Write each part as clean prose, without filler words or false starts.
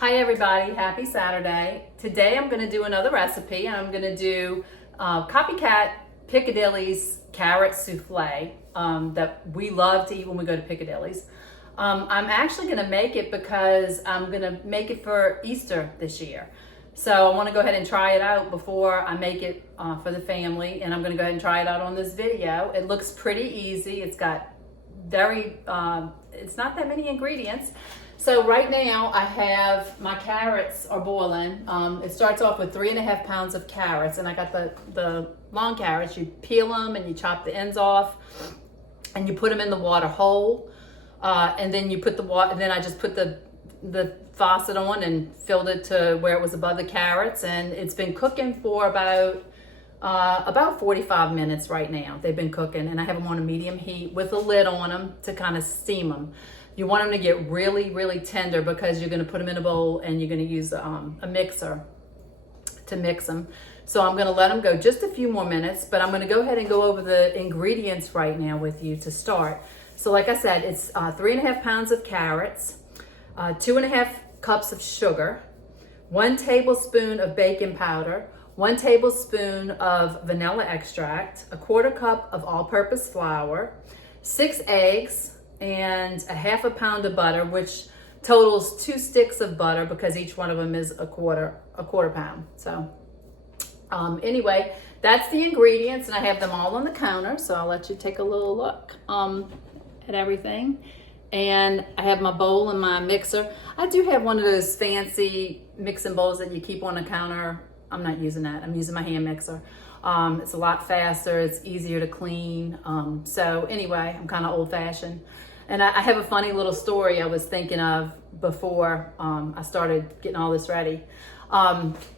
Hi everybody, happy Saturday. Today I'm going to do another recipe and I'm going to do copycat Piccadilly's Carrot Soufflé that we love to eat when we go to Piccadilly's. I'm actually going to make it because I'm going to make it for Easter this year. So I want to go ahead and try it out before I make it for the family, and I'm going to go ahead and try it out on this video. It looks pretty easy. It's got it's not that many ingredients. So right now I have my carrots are boiling. It starts off with 3.5 pounds of carrots, and I got the long carrots. You peel them and you chop the ends off, and you put them in the water whole, and then you put the water. And then I just put the faucet on and filled it to where it was above the carrots, and it's been cooking for about 45 minutes right now. They've been cooking, and I have them on a medium heat with a lid on them to kind of steam them. You want them to get really, really tender because you're going to put them in a bowl and you're going to use a mixer to mix them. So I'm going to let them go just a few more minutes, but I'm going to go ahead and go over the ingredients right now with you to start. So like I said, it's 3.5 pounds of carrots, 2.5 cups of sugar, 1 tablespoon of baking powder, 1 tablespoon of vanilla extract, 1/4 cup of all-purpose flour, 6 eggs, and 1/2 pound of butter, which totals 2 sticks of butter because each one of them is a quarter pound. So anyway, that's the ingredients, and I have them all on the counter. So I'll let you take a little look at everything. And I have my bowl and my mixer. I do have one of those fancy mixing bowls that you keep on the counter. I'm not using that. I'm using my hand mixer. It's a lot faster. It's easier to clean. So anyway, I'm kind of old fashioned. And I have a funny little story I was thinking of before I started getting all this ready.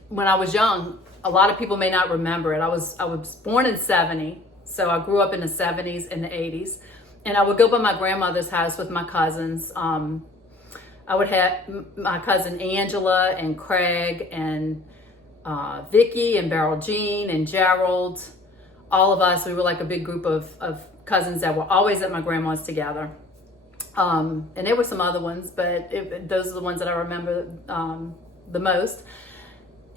When I was young, a lot of people may not remember it. I was born in '70, so I grew up in the '70s and the '80s. And I would go by my grandmother's house with my cousins. I would have my cousin Angela and Craig and Vicky and Beryl Jean and Gerald. All of us, we were like a big group of cousins that were always at my grandma's together. And there were some other ones, but those are the ones that I remember the most.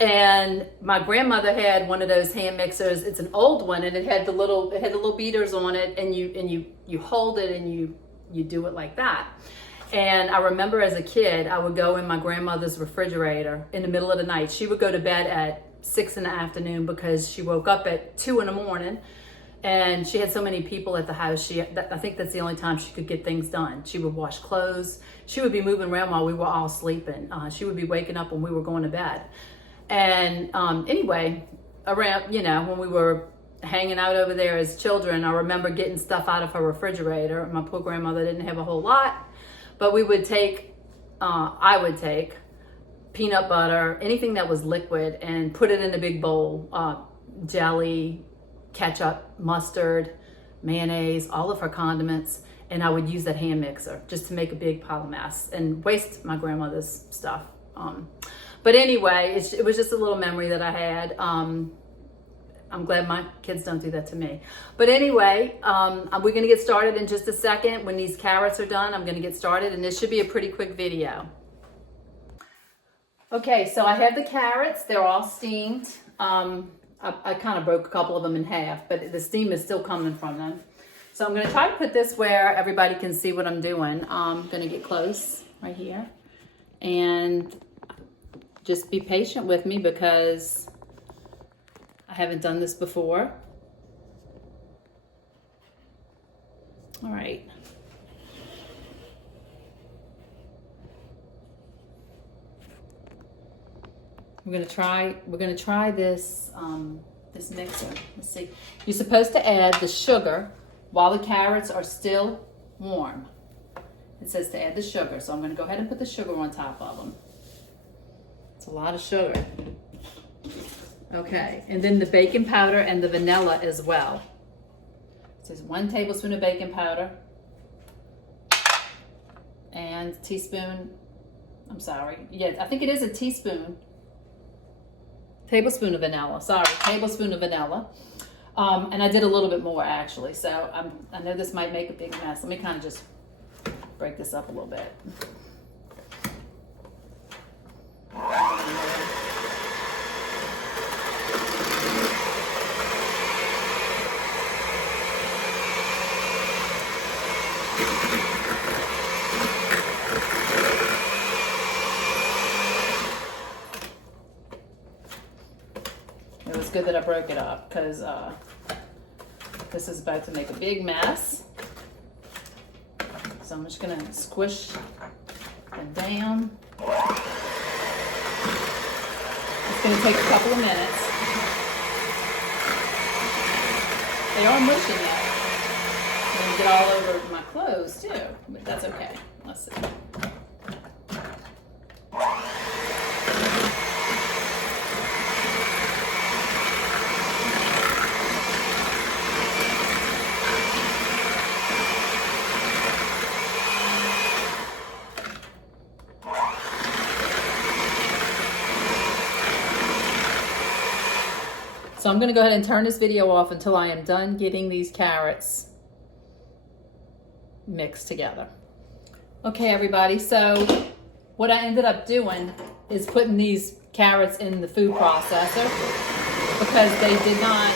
And my grandmother had one of those hand mixers. It's an old one, and it had the little beaters on it, and you hold it and you do it like that. And I remember as a kid, I would go in my grandmother's refrigerator in the middle of the night. She would go to bed at 6 in the afternoon because she woke up at 2 in the morning. And she had so many people at the house. I think that's the only time she could get things done. She would wash clothes. She would be moving around while we were all sleeping. She would be waking up when we were going to bed. And anyway, around, when we were hanging out over there as children, I remember getting stuff out of her refrigerator. My poor grandmother didn't have a whole lot, but I would take peanut butter, anything that was liquid, and put it in a big bowl, jelly, ketchup, mustard, mayonnaise, all of her condiments, and I would use that hand mixer just to make a big pile of mess and waste my grandmother's stuff. But anyway, it was just a little memory that I had. I'm glad my kids don't do that to me. But anyway, we're gonna get started in just a second. When these carrots are done, I'm gonna get started, and this should be a pretty quick video. Okay, so I have the carrots. They're all steamed. I kind of broke a couple of them in half, but the steam is still coming from them. So I'm gonna try to put this where everybody can see what I'm doing. I'm gonna get close right here, and just be patient with me because I haven't done this before. All right. We're gonna try this this mixer. Let's see. You're supposed to add the sugar while the carrots are still warm. It says to add the sugar, so I'm gonna go ahead and put the sugar on top of them. It's a lot of sugar. Okay, and then the baking powder and the vanilla as well. It says 1 tablespoon of baking powder and tablespoon of vanilla. Tablespoon of vanilla. And I did a little bit more actually, so I know this might make a big mess. Let me kind of just break this up a little bit. it's good that I broke it up because this is about to make a big mess. So I'm just gonna squish it down. It's gonna take a couple of minutes. They are mushing yet. I'm gonna get all over my clothes too, but that's okay. Let's see. So I'm going to go ahead and turn this video off until I am done getting these carrots mixed together. Okay, everybody, so what I ended up doing is putting these carrots in the food processor because they did not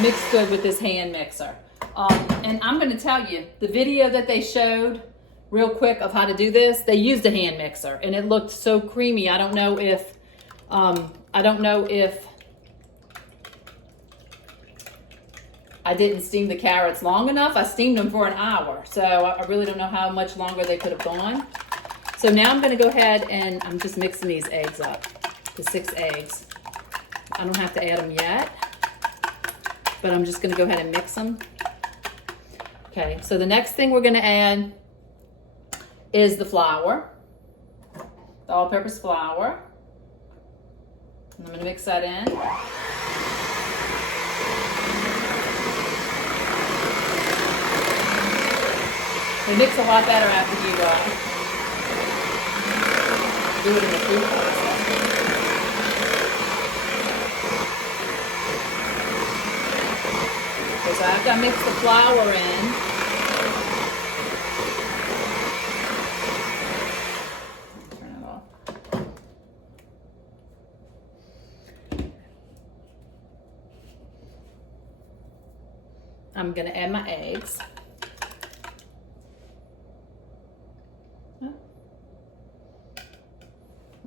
mix good with this hand mixer. And I'm going to tell you, the video that they showed real quick of how to do this, they used a hand mixer and it looked so creamy. I don't know if I didn't steam the carrots long enough. I steamed them for an hour, so I really don't know how much longer they could have gone. So now I'm gonna go ahead and I'm just mixing these eggs up, the 6 eggs. I don't have to add them yet, but I'm just gonna go ahead and mix them. Okay, so the next thing we're gonna add is the flour, the all-purpose flour. And I'm gonna mix that in. They mix a lot better after you do it in the food processor. Okay, so after I mix the flour in, turn it off. I'm gonna add my eggs.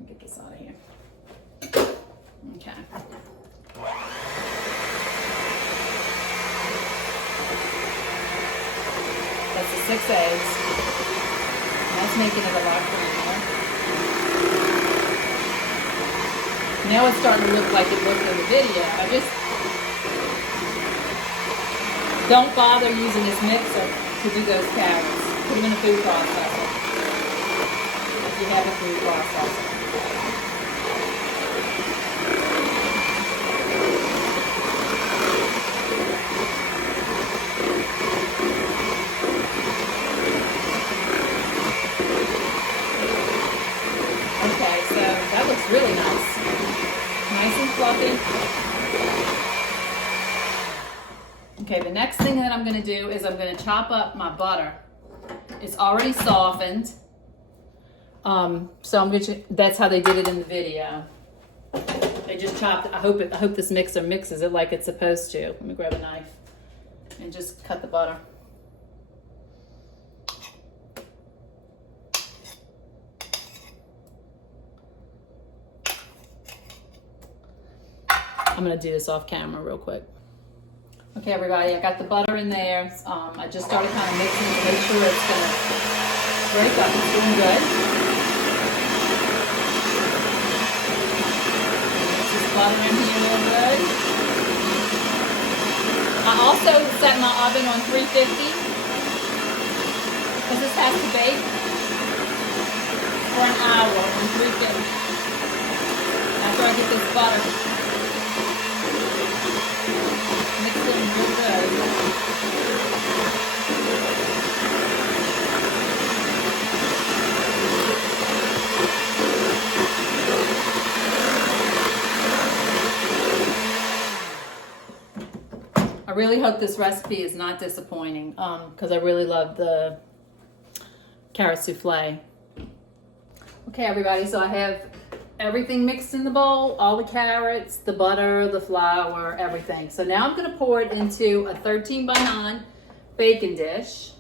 Get this out of here. Okay. That's the 6 eggs. That's making it a lot creamier. Now it's starting to look like it looked in the video. I just don't bother using this mixer to do those carrots. Put them in a food processor. If you have a food processor. Okay, so that looks really nice. Nice and fluffy. Okay, the next thing that I'm going to do is I'm going to chop up my butter. It's already softened. So I'm going to, that's how they did it in the video. They just chopped it. I hope this mixer mixes it like it's supposed to. Let me grab a knife and just cut the butter. I'm going to do this off camera real quick. Okay, everybody, I got the butter in there. I just started kind of mixing to make sure it's going to break up. It's doing good. Just butter in here real good. I also set my oven on 350 because this has to bake for an hour on 350 after I get this butter. Mix it in real good. I really hope this recipe is not disappointing because I really love the carrot souffle. Okay, everybody, so I have everything mixed in the bowl, all the carrots, the butter, the flour, everything. So now I'm going to pour it into a 13x9 baking dish.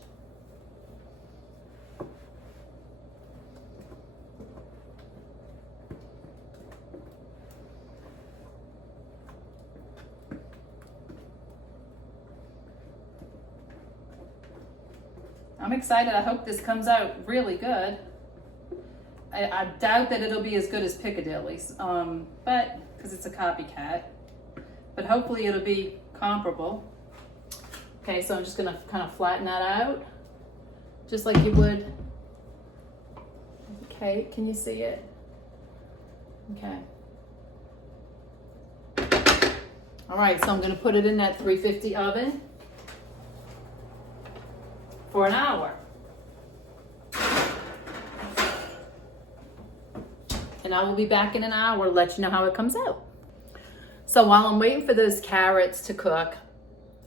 I'm excited. I hope this comes out really good. I doubt that it'll be as good as Piccadilly's, but because it's a copycat. But hopefully it'll be comparable. Okay, so I'm just gonna kind of flatten that out, just like you would. Okay, can you see it? Okay. All right, so I'm gonna put it in that 350 oven for an hour. And I will be back in an hour to let you know how it comes out. So while I'm waiting for those carrots to cook,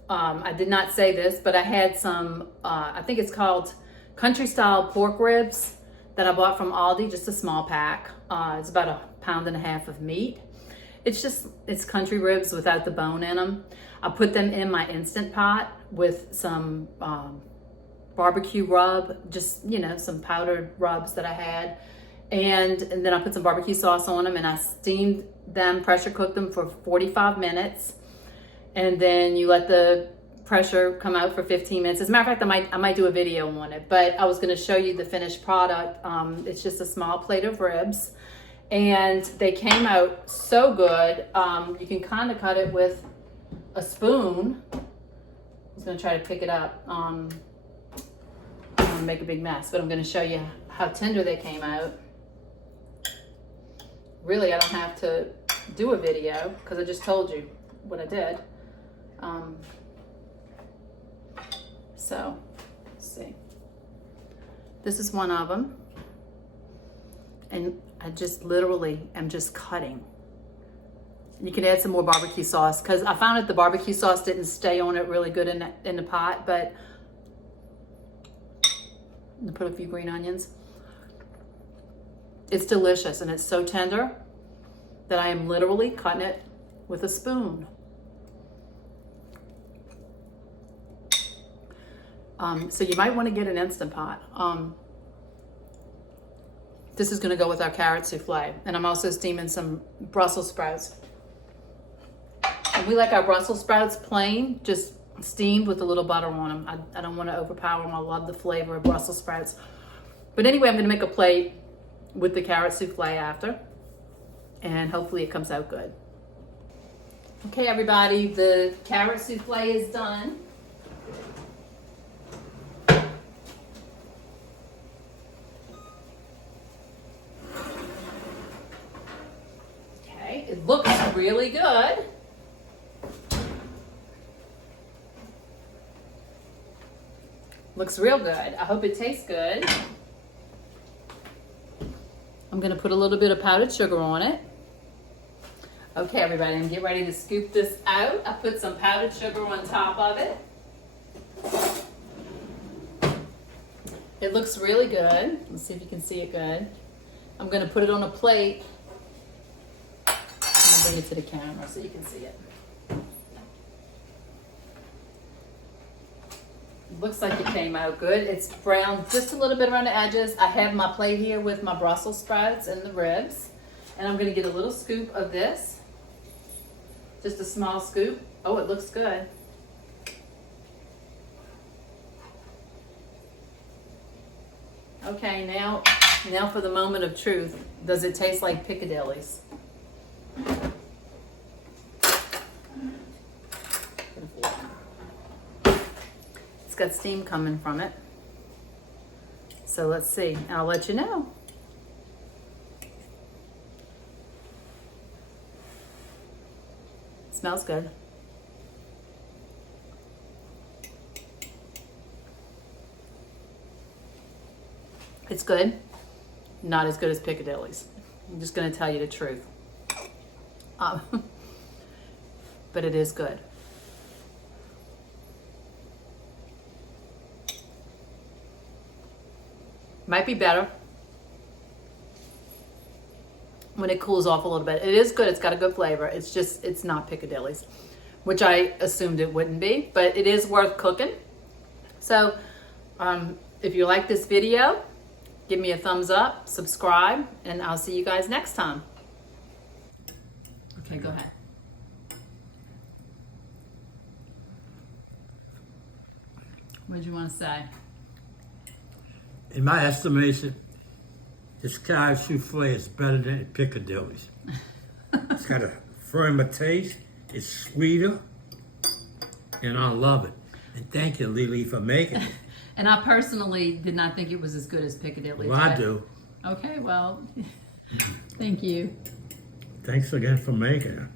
I did not say this, but I had some, I think it's called country style pork ribs that I bought from Aldi, just a small pack. It's about 1.5 pounds of meat. It's country ribs without the bone in them. I put them in my Instant Pot with some barbecue rub, just, you know, some powdered rubs that I had. And then I put some barbecue sauce on them and I steamed them, pressure cooked them for 45 minutes. And then you let the pressure come out for 15 minutes. As a matter of fact, I might do a video on it, but I was gonna show you the finished product. It's just a small plate of ribs and they came out so good. You can kind of cut it with a spoon. I was gonna try to pick it up. I'm gonna make a big mess, but I'm gonna show you how tender they came out. Really, I don't have to do a video because I just told you what I did. So, let's see. This is one of them. And I just literally am just cutting. You can add some more barbecue sauce because I found that the barbecue sauce didn't stay on it really good in the pot, but I'm gonna put a few green onions. It's delicious and it's so tender that I am literally cutting it with a spoon. So you might want to get an Instant Pot. This is going to go with our carrot souffle, and I'm also steaming some Brussels sprouts. And we like our Brussels sprouts plain, just steamed with a little butter on them. I don't want to overpower them. I love the flavor of Brussels sprouts. But anyway, I'm going to make a plate with the carrot souffle after, and hopefully it comes out good. Okay, everybody, the carrot souffle is done. Okay, it looks really good. Looks real good. I hope it tastes good. I'm gonna put a little bit of powdered sugar on it. Okay, everybody, I'm getting ready to scoop this out. I put some powdered sugar on top of it. It looks really good. Let's see if you can see it good. I'm gonna put it on a plate. I'm gonna bring it to the camera so you can see it. Looks like it came out good. It's browned just a little bit around the edges. I have my plate here with my Brussels sprouts and the ribs. And I'm gonna get a little scoop of this. Just a small scoop. Oh, it looks good. Okay, now for the moment of truth. Does it taste like Piccadilly's? It's got steam coming from it. So let's see, and I'll let you know. Smells good. It's good. Not as good as Piccadilly's. I'm just going to tell you the truth. But it is good. Might be better when it cools off a little bit. It is good. It's got a good flavor. It's just, it's not Piccadilly's, which I assumed it wouldn't be, but it is worth cooking. So if you like this video, give me a thumbs up, subscribe, and I'll see you guys next time. Okay, go ahead. What did you want to say? in my estimation, this Carrot Soufflé is better than Piccadilly's. It's got a firmer taste. It's sweeter. And I love it. And thank you, Lily, for making it. And I personally did not think it was as good as Piccadilly's. Well, I do. Okay, well, thank you. Thanks again for making it.